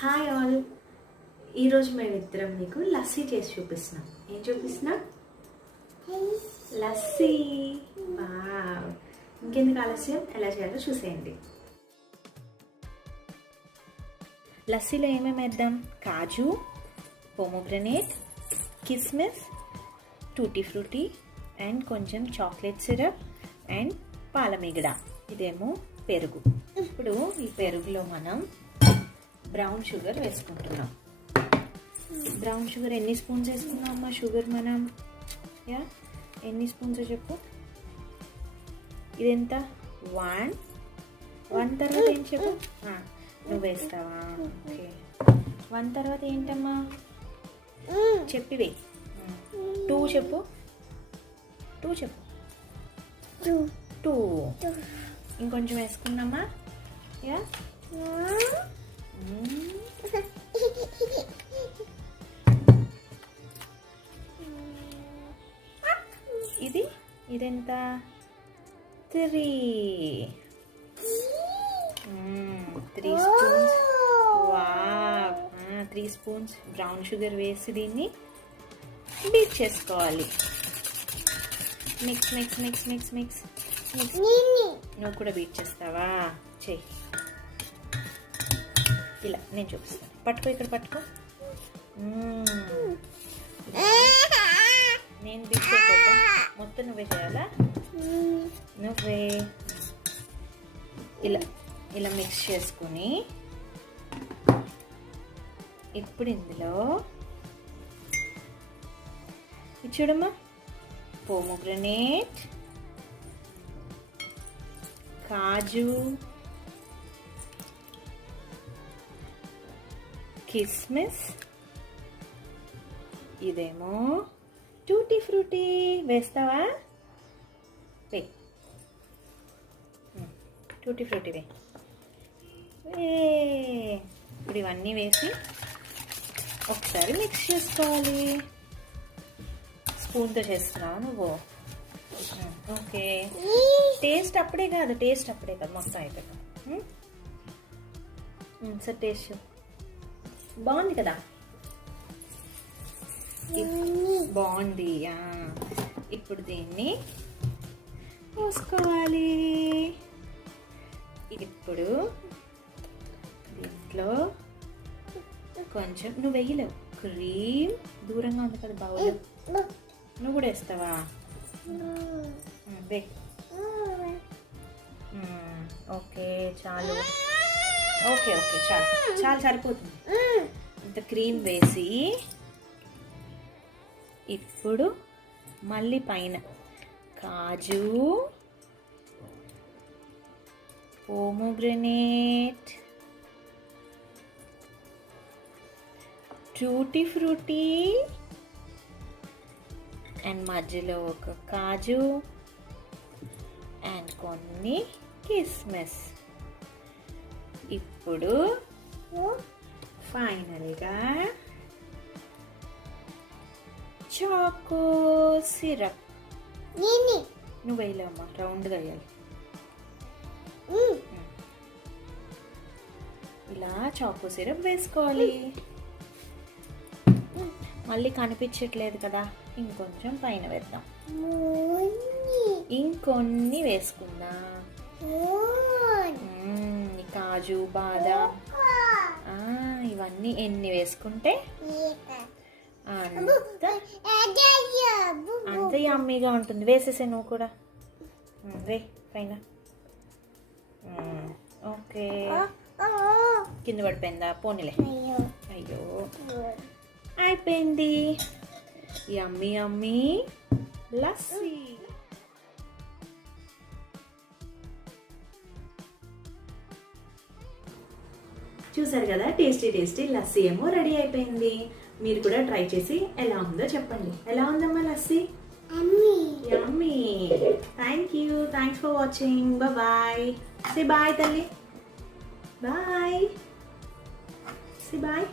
Hi all. ఈరోజు మేమిద్దరం మీకు లస్సీ చేసి చూపిస్తున్నాం. ఏం చూపిస్తున్నాం? లస్సీ. ఇంకెందుకు ఆలస్యం, ఎలా చేయాలో చూసేయండి. లస్సీలో ఏమేమి వేద్దాం? కాజు, పోమోగ్రనేట్, కిస్మిస్, టూటీ ఫ్రూటీ అండ్ కొంచెం చాక్లెట్ సిరప్ అండ్ పాలమీగడ. ఇదేమో పెరుగు. ఇప్పుడు ఈ పెరుగులో మనం బ్రౌన్ షుగర్ వేసుకుంటున్నాం. బ్రౌన్ షుగర్ ఎన్ని స్పూన్స్ వేసుకున్నాం అమ్మా? షుగర్ మనం ఎన్ని స్పూన్స్ చెప్పు? ఇదెంత? 1 తర్వాత ఏం చెప్పు? నువ్వు వేస్తావా? ఓకే. 1 తర్వాత ఏంటమ్మా చెప్పివే? 2 చెప్పు. 2 చెప్పు. 2 ఇంకొంచెం వేసుకున్నామా? ఇదెంత? 3 స్పూన్స్. 3 స్పూన్స్ బ్రౌన్ షుగర్ వేసి దీన్ని బీట్ చేసుకోవాలి. Mix mix mix mix mix mix. నువ్వు కూడా బీట్ చేస్తావా? చెయ్యి. ఇలా నేను చూపిస్తాను. పట్టుకో, ఇక్కడ పట్టుకో. నేను బీట్ చేయకపోతా, మొత్తం నువ్వే చేయాలా? నువ్వే. ఇలా ఇలా మిక్స్ చేసుకుని ఇప్పుడు ఇందులో చూడమ్మా, పోమోగ్రనేట్, కాజు, కిస్మిస్, ఇదేమో టూటీ ఫ్రూటీ. వేస్తావా? వే. టూటీ ఫ్రూటీ వే. ఇప్పుడు ఇవన్నీ వేసి ఒకసారి మిక్స్ చేసుకోవాలి. స్పూన్తో చేస్తున్నావా నువ్వు? ఓకే. టేస్ట్ అప్పుడే కాదు మొత్తం అయిపోయింది. సార్ టేస్ట్ బాగుంది కదా? బాగుంది. ఇప్పుడు దీన్ని పోసుకోవాలి. ఇప్పుడు దీంట్లో కొంచెం నువ్వు వేయలేవు, క్రీమ్ దూరంగా ఉంది కదా బౌల్. నువ్వు కూడా వేస్తావా? ఓకే చాలు. ఓకే చాలు సరిపోతుంది. ఇంత క్రీమ్ వేసి ఇప్పుడు మళ్ళీ పైన కాజు, పోమోగ్రనేట్, టూటీ ఫ్రూటీ అండ్ మధ్యలో ఒక కాజు అండ్ కొన్ని కిస్మిస్. ఇప్పుడు ఫైనల్గా చాకో సిరప్. నువ్వు వేయలేమ్మా, రౌండ్గా వేయాలి. ఇలా చాకో సిరప్ వేసుకోవాలి. మళ్ళీ కనిపించట్లేదు కదా, ఇంకొంచెం పైన వేద్దాం. ఇంకొన్ని వేసుకుందాం. కాజు, బాదాం ఇవన్నీ ఎన్ని వేసుకుంటే అంత యమ్మీగా ఉంటుంది. వేసేసే నువ్వు కూడా. వే పైన. ఓకే. కింద పడిపోయిందా? పోనీలే. అయ్యో అయిపోయింది. యమ్మీ యమ్మీ లస్సీ. చూసారు కదా, టేస్టీ లస్సీ ఏమో రెడీ అయిపోయింది. మీరు కూడా ట్రై చేసి ఎలా ఉందో చెప్పండి. ఎలా ఉందమ్మా lassi? Yummy. Thanks for watching. Bye. Say bye తల్లి. బాయ్. Say bye.